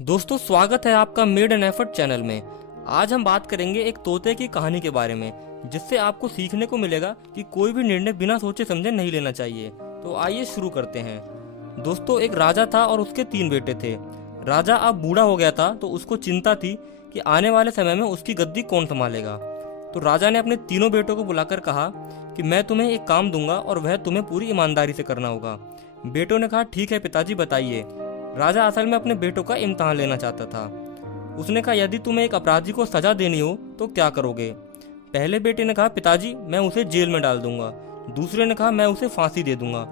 दोस्तों स्वागत है आपका मेड एन एफर्ट चैनल में। आज हम बात करेंगे एक तोते की कहानी के बारे में, जिससे आपको सीखने को मिलेगा कि कोई भी निर्णय बिना सोचे समझे नहीं लेना चाहिए। तो आइए शुरू करते हैं। दोस्तों एक राजा था और उसके 3 बेटे थे। राजा अब बूढ़ा हो गया था तो उसको चिंता थी कि आने वाले समय में उसकी गद्दी कौन संभालेगा। तो राजा ने अपने तीनों बेटों को बुलाकर कहा कि मैं तुम्हें एक काम दूंगा और वह तुम्हें पूरी ईमानदारी से करना होगा। बेटों ने कहा ठीक है पिताजी बताइए। राजा असल में अपने बेटों का इम्तिहान लेना चाहता था। उसने कहा यदि तुम्हें एक अपराधी को सजा देनी हो तो क्या करोगे। पहले बेटे ने कहा पिताजी मैं उसे जेल में डाल दूंगा। दूसरे ने कहा मैं उसे फांसी दे दूंगा।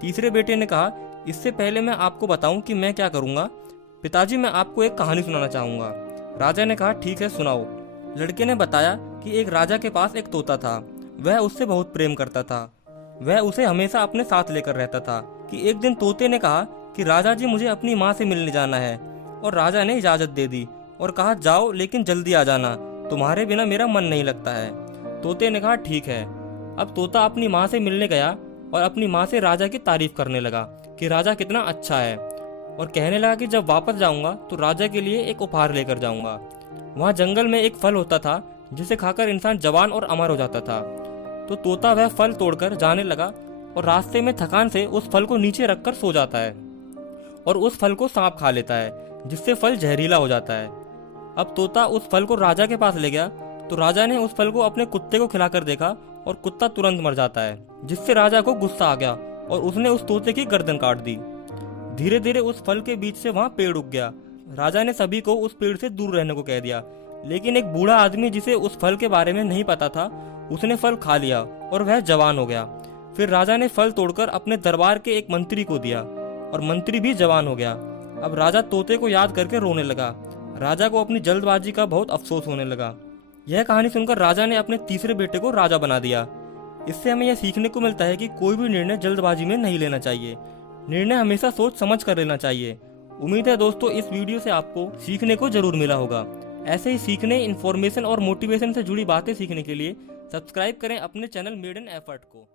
तीसरे बेटे ने कहा इससे पहले मैं आपको बताऊं कि मैं क्या करूंगा, पिताजी मैं आपको एक कहानी सुनाना चाहूंगा। राजा ने कहा ठीक है सुनाओ। लड़के ने बताया कि एक राजा के पास एक तोता था। वह उससे बहुत प्रेम करता था। वह उसे हमेशा अपने साथ लेकर रहता था कि एक दिन तोते ने कहा कि राजा जी मुझे अपनी माँ से मिलने जाना है। और राजा ने इजाजत दे दी और कहा जाओ लेकिन जल्दी आ जाना, तुम्हारे बिना मेरा मन नहीं लगता है। तोते ने कहा ठीक है। अब तोता अपनी माँ से मिलने गया और अपनी माँ से राजा की तारीफ करने लगा कि राजा कितना अच्छा है, और कहने लगा कि जब वापस जाऊंगा तो राजा के लिए एक उपहार लेकर जाऊंगा। वहाँ जंगल में एक फल होता था जिसे खाकर इंसान जवान और अमर हो जाता था। तो तोता वह फल तोड़कर जाने लगा और रास्ते में थकान से उस फल को नीचे रखकर सो जाता है और उस फल को सांप खा लेता है, जिससे फल जहरीला हो जाता है। अब तोता उस फल को राजा के पास ले गया तो राजा ने उस फल को अपने कुत्ते को खिलाकर देखा और कुत्ता तुरंत मर जाता है, जिससे राजा को गुस्सा आ गया और उसने उस तोते की गर्दन काट दी। धीरे धीरे उस फल के बीच से वहां पेड़ उग गया। राजा ने सभी को उस पेड़ से दूर रहने को कह दिया, लेकिन एक बूढ़ा आदमी जिसे उस फल के बारे में नहीं पता था, उसने फल खा लिया और वह जवान हो गया। फिर राजा ने फल तोड़कर अपने दरबार के एक मंत्री को दिया और मंत्री भी जवान हो गया। अब राजा तोते को याद करके रोने लगा। राजा को अपनी जल्दबाजी का बहुत अफसोस होने लगा। यह कहानी सुनकर राजा ने अपने तीसरे बेटे को राजा बना दिया। इससे हमें यह सीखने को मिलता है कि कोई भी निर्णय जल्दबाजी में नहीं लेना चाहिए। निर्णय हमेशा सोच समझ कर लेना चाहिए। उम्मीद है दोस्तों इस वीडियो से आपको सीखने को जरूर मिला होगा। ऐसे ही सीखने, इन्फॉर्मेशन और मोटिवेशन से जुड़ी बातें सीखने के लिए सब्सक्राइब करें अपने चैनल मेड एन एफर्ट को।